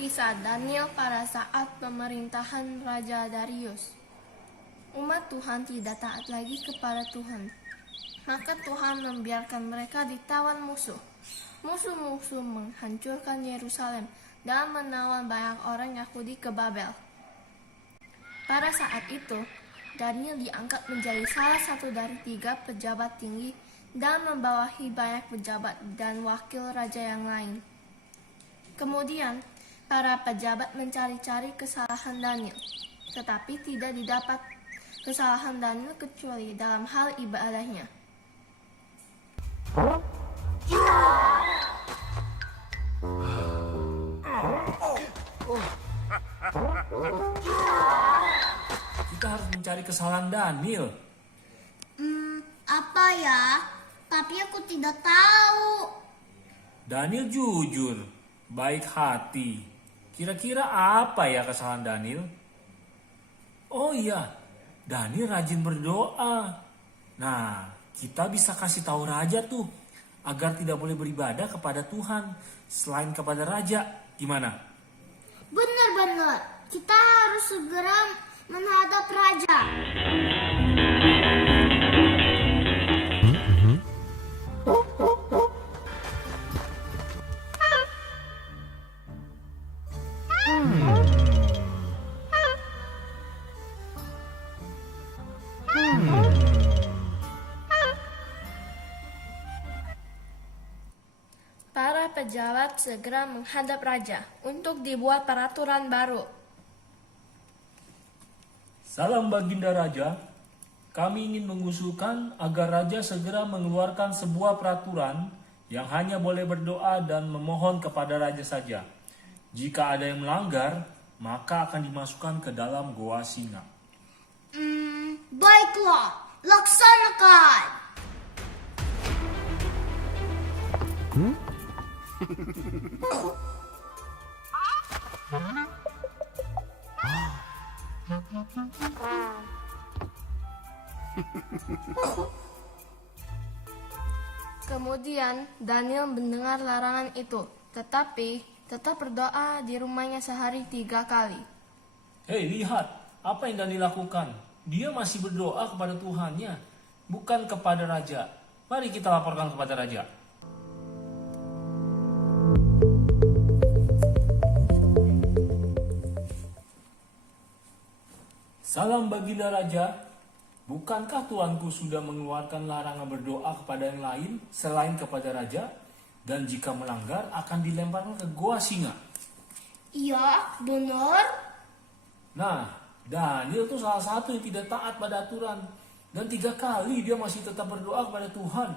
Kisah Daniel pada saat pemerintahan Raja Darius. Umat Tuhan tidak taat lagi kepada Tuhan. Maka Tuhan membiarkan mereka ditawan musuh. Musuh-musuh menghancurkan Yerusalem dan menawan banyak orang Yahudi ke Babel. Pada saat itu, Daniel diangkat menjadi salah satu dari 3 pejabat tinggi dan membawahi banyak pejabat dan wakil raja yang lain. Kemudian, para pejabat mencari-cari kesalahan Daniel, tetapi tidak didapat kesalahan Daniel kecuali dalam hal ibadahnya. Kita harus mencari kesalahan Daniel. Apa ya? Tapi aku tidak tahu. Daniel jujur, baik hati. Kira-kira apa ya kesalahan Daniel? Oh iya, Daniel rajin berdoa. Nah, kita bisa kasih tahu raja tuh agar tidak boleh beribadah kepada Tuhan selain kepada raja. Gimana? Benar-benar. Kita harus segera menghadap raja. Para pejabat segera menghadap raja untuk dibuat peraturan baru. Salam Baginda Raja, kami ingin mengusulkan agar Raja segera mengeluarkan sebuah peraturan yang hanya boleh berdoa dan memohon kepada Raja saja. Jika ada yang melanggar, maka akan dimasukkan ke dalam goa singa. Baiklah, laksanakan. Kemudian Daniel mendengar larangan itu, tetapi tetap berdoa di rumahnya sehari 3 kali. Hei, lihat apa yang Daniel lakukan. Dia masih berdoa kepada Tuhannya, bukan kepada Raja. Mari kita laporkan kepada Raja. Salam Baginda Raja, bukankah tuanku sudah mengeluarkan larangan berdoa kepada yang lain selain kepada Raja? Dan jika melanggar akan dilemparkan ke goa singa. Iya, benar. Nah, Daniel itu salah satu yang tidak taat pada aturan. Dan 3 kali dia masih tetap berdoa kepada Tuhan.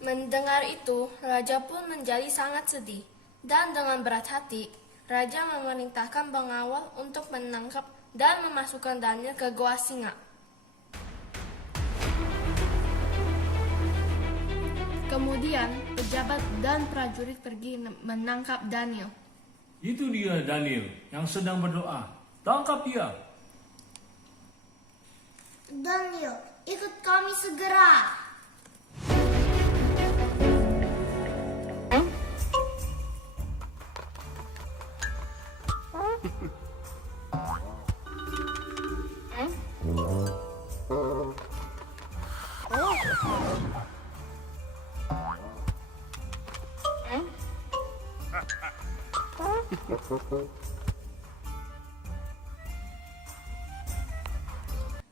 Mendengar itu, raja pun menjadi sangat sedih. Dan dengan berat hati, raja memerintahkan pengawal untuk menangkap dan memasukkan Daniel ke goa singa. Kemudian, pejabat dan prajurit pergi menangkap Daniel. Itu dia Daniel yang sedang berdoa. Tangkap dia. Daniel, ikut kami segera.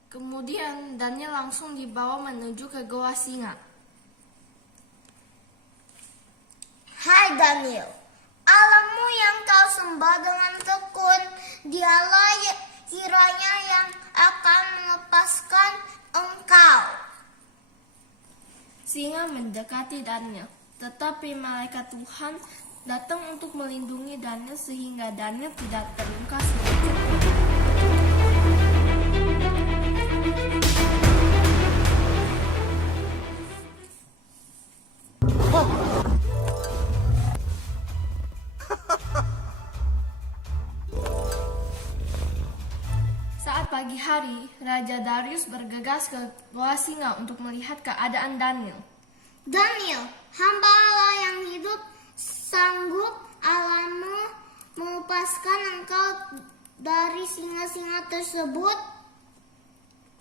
Kemudian Daniel langsung dibawa menuju ke goa singa. Hai Daniel, Allahmu yang kau sembah dengan tekun, dialah kiranya yang akan melepaskan engkau. Singa mendekati Daniel, tetapi malaikat Tuhan datang untuk melindungi Daniel sehingga Daniel tidak terluka sedikit pun. Saat pagi hari, Raja Darius bergegas ke goa singa untuk melihat keadaan Daniel. Daniel, hamba Allah yang hidup, sanggup Allahmu melepaskan engkau dari singa-singa tersebut?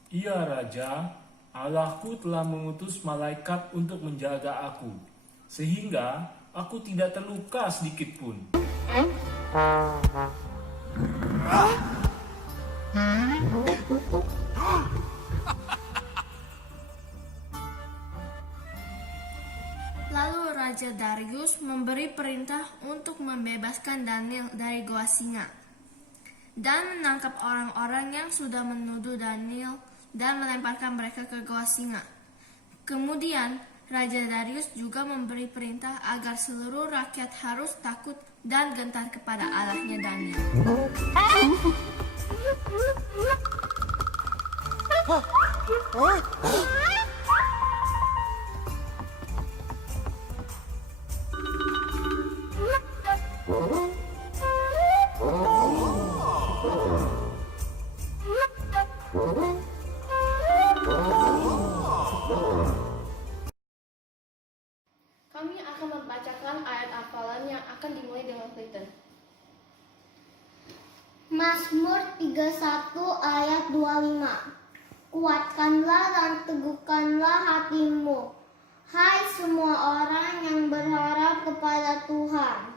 Iya Raja, Allahku telah mengutus malaikat untuk menjaga aku, sehingga aku tidak terluka sedikit pun. Lalu Raja Darius memberi perintah untuk membebaskan Daniel dari gua singa dan menangkap orang-orang yang sudah menuduh Daniel dan melemparkan mereka ke gua singa. Kemudian Raja Darius juga memberi perintah agar seluruh rakyat harus takut dan gentar kepada Allahnya Daniel. Kami akan membacakan ayat hafalan yang akan dimulai dengan Clayton. Mazmur 31 ayat 25. Kuatkanlah dan teguhkanlah hatimu, hai semua orang yang berharap kepada Tuhan.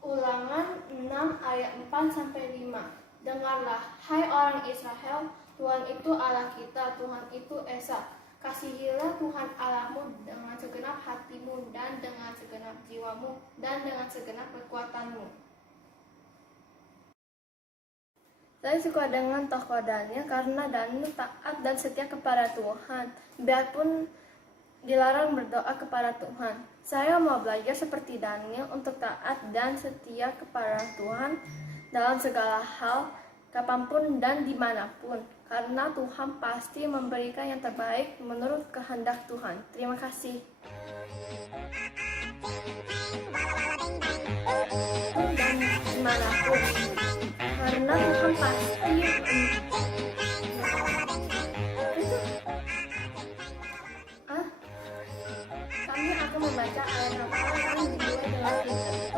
Ulangan 6 ayat 4-5. Dengarlah, hai orang Israel, Tuhan itu Allah kita, Tuhan itu Esa. Kasihilah Tuhan Allahmu dengan segenap hatimu dan dengan segenap jiwamu dan dengan segenap kekuatanmu. Saya suka dengan tokoh Daniel karena Daniel taat dan setia kepada Tuhan, biarpun dilarang berdoa kepada Tuhan. Saya mau belajar seperti Daniel untuk taat dan setia kepada Tuhan dalam segala hal, kapanpun dan dimanapun, karena Tuhan pasti memberikan yang terbaik menurut kehendak Tuhan. Terima kasih. Dan dimanapun, karena Tuhan pasti kami akan membaca ayat hafalan yang dimulai dengan Clayton.